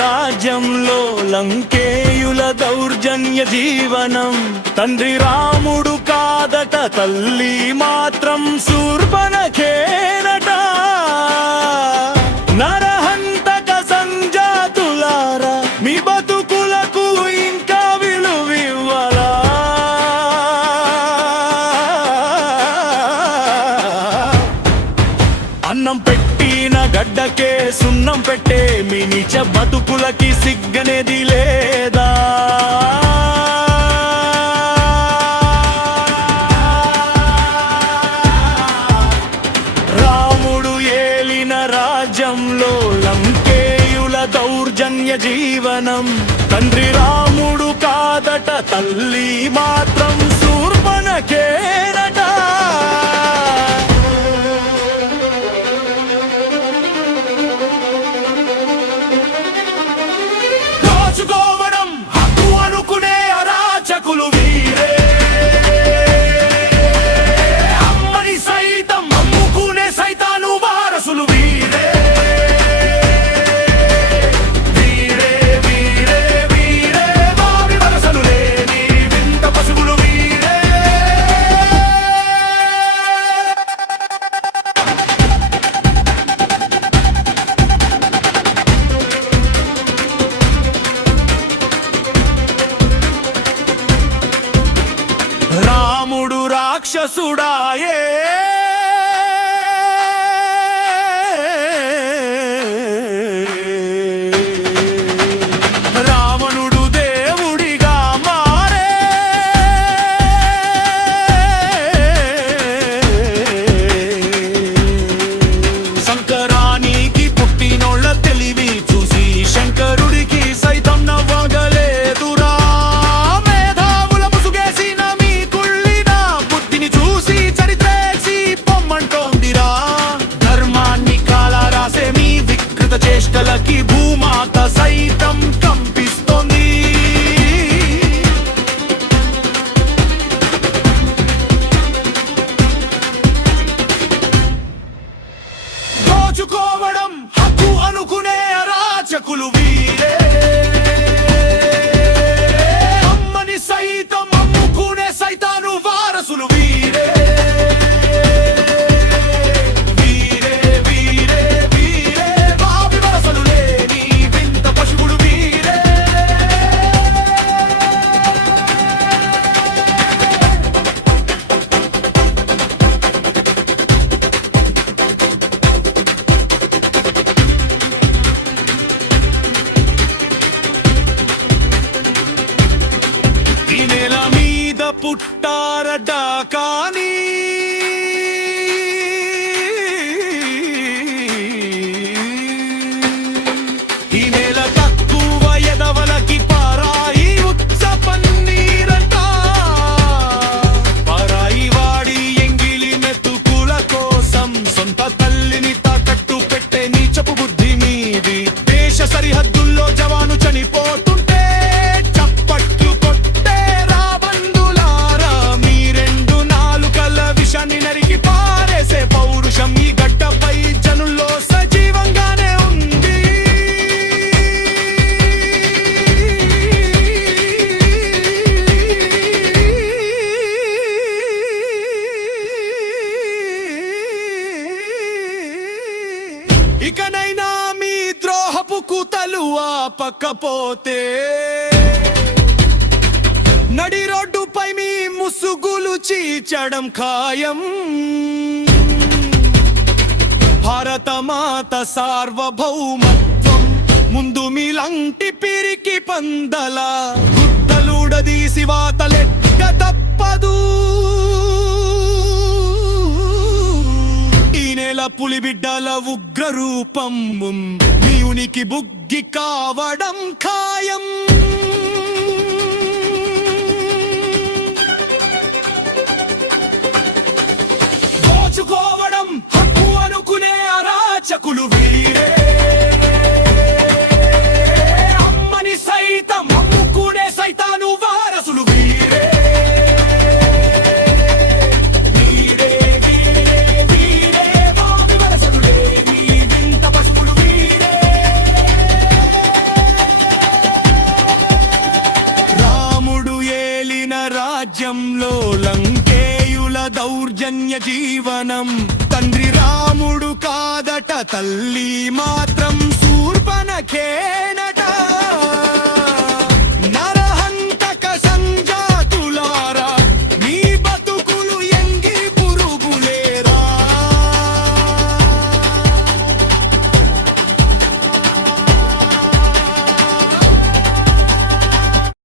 రాజ్యంలో లంకేయుల దౌర్జన్య జీవనం. తండ్రి రాముడు కాదట, తల్లి మాత్రం శూర్పణఖేనట. నరహంతక సంజాతులారా, మీ బతుకులకు ఇంకా విలువివ్వరా? అన్నం పెట్టిన గడ్డకే సున్నం పెట్టే మీ నీచ బతుకులకి సిగ్గనేది లేదా? రాముడు ఏలిన రాజ్యంలో లంకేయుల దౌర్జన్య జీవనం. తండ్రి రాముడు కాదట, తల్లి మాత్రం శూర్పణఖేనట. రాముడు రాక్షసుడాయే, రావణుడు దేవుడిగా మారే. శంకరానికి పుట్టినోళ్ళ తెలివి చూసి శంకరుడికి సైతం నవ్వగలేదురా. చేష్టలకి భూమాత సైతం కంపిస్తోంది. దోచుకోవడం హక్కు అనుకునే అరాచకులు వీరే. అమ్మని సైతం అమ్ముకునే సైతాను వారసులు వీరే. ఈ నేల మీద పుట్టారడా కానీ ఈ నేల తక్కువ ఎదవలకి పారాయి ఉచ్చ పన్నీరట. పరాయి వాడి ఎంగిలి మెతుకుల కోసం సొంత తల్లిని తాకట్టు పెట్టే నీచపు బుద్ధి మీది. దేశ సరిహద్దుల్లో జవాను చనిపోతుంటే నరికి పారేసే పౌరుషం ఈ గడ్డపై జనుల్లో సజీవంగానే ఉంది. ఇకనైనా మీ ద్రోహపు కూతలు ఆపకపోతే నడి రోడ్డుపై మీ ముసుగులు చీల్చడం ఖాయం. భారతమాత సార్వభౌమత్వం ముందు మీలాంటి పిరికి పందల గుడ్డలుడదీసి వాతలెక్క తప్పదు. ఈ నేల వేల పులిబిడ్డల ఉగ్ర రూపం నీ ఉనికి బుగ్గి కావడం ఖాయం. దోచుకోవడం హక్కు అనుకునే అరాచకులు వీరే, అమ్మని సైతం అమ్ముకునే సైతాను వారసులు వీరే. వీరే వీరే వీరే వారి వరసలులే, నీ వింత పశువులు వీరే. రాముడు ఏలిన రాజ్యంలో లంకేయుల దౌర్జన్య జీవనం, తండ్రి రాముడు కాదట తల్లి మాత్రం శూర్పణఖే.